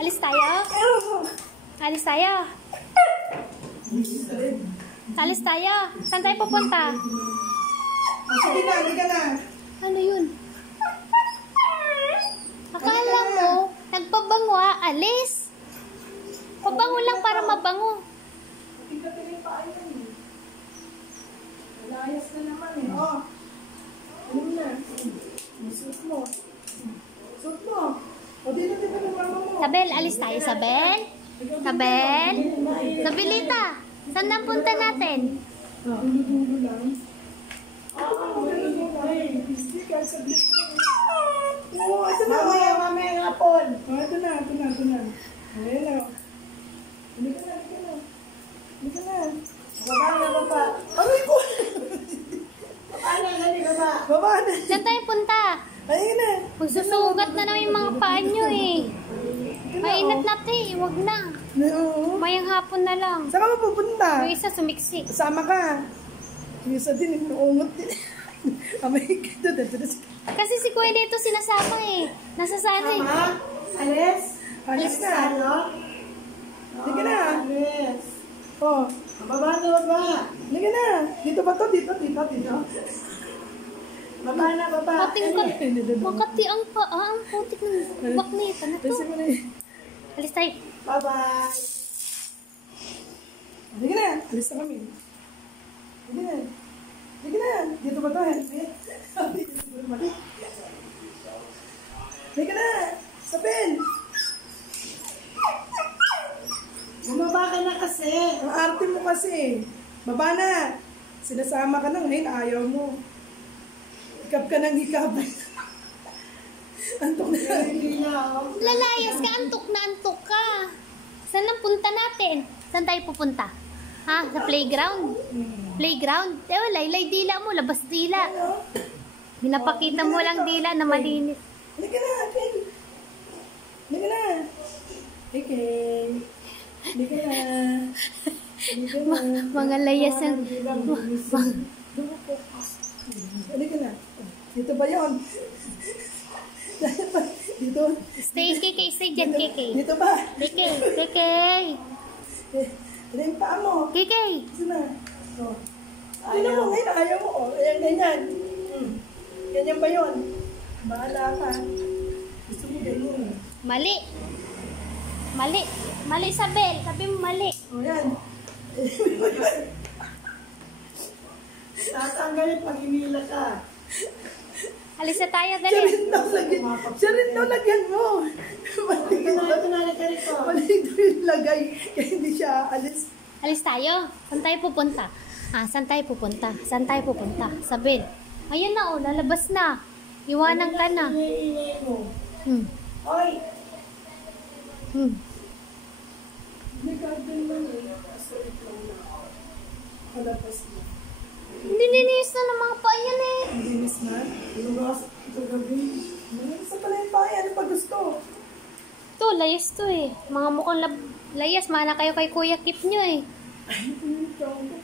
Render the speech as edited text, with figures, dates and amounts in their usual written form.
Alis tayo? Alis tayo? Alis tayo? Saan tayo pupunta? Sige na, hindi ka na. Ano yun? Akala mo, nagpabango alis. Pabango lang para mabango. Tingnan yung paa yan eh. Nalayas na naman eh. Oh. Ano na? Suot mo. Suot mo. O dito ng mama mo. Sabel, alis tayo, Sabel. Sabel. Sabelita, saan na punta natin? Dulo-dulo lang. Sige, sablit mo. Oo, ito na. Mamaya nga po. Ito na. Ayan na. Hindi ka na. Baba na, baba. Aray ko! Baba na. Saan tayo punta? Ayun na. Magsusugat na naman yung mga paa nyo eh. Mainat na te, wag na. Oo. Mayang hapon na lang. Saan ka mapupunta? Yung isa sumiksik. Kasama ka. Yung isa din, inuungot din. Amay ka doon. Kasi si Kuya dito sinasama eh. Nasasali. Alis? Alis na. Hindi ka na. Alis. Oh. Baba na, baba. Hindi ka na. Dito ba to? Dito. Baba na, baba. Makati ang paa. Ang putik ng baknita na to. Alis tayo. Bye-bye. Hindi ka na. Alis na kami. Hindi na. Dito ba to? Hindi ka na. Sabel. Bumaba ka na kasi. Ang arte mo kasi. Baba na. Sinasama ka na ngayon. Ayaw mo. Hikap ka ng hikap. Antok na. Lalayas ka, antok na antok ka. Saan ang punta natin? Saan tayo pupunta? Ha? Sa playground? Playground? Wala, ilay dila mo, labas dila. Pinapakita mo lang dila na malinis. Hindi ka na, Ken. Hindi ka na. Hindi ka na. Mga layas ang... Hindi ka na. Dito ba yun? Dito. Stay, KK. Stay dyan, KK. Dito ba? KK. Ano yung paa mo? KK. Gusto na. Oh. Ano mo ngayon? Ayaw mo. Oh. Ayan, ganyan. Ganyan ba yun? Bahala ka. Gusto mo ganyan. Mali. Mali, Sabel. Sabi mo mali. O yan. Tatanggalin pag hinila ka. Alis na tayo, Siya dali. rin daw lagyan mo. Mali daw yung lagay. Kaya hindi siya alis. Alis tayo. Saan tayo pupunta? Saan tayo pupunta? Sabel. Ayun na, lalabas na. Iwanan ka na. Oy! May garden man eh. Palabas na. Hindi niniis na ng mga paa yan eh. Linis na? Lumas ito gabi. Sa pala yung paa, ano pa gusto? Ito, layas to eh. Mga mukhang layas. Mana kayo kay Kuya Kip nyo eh. Ay, ito yung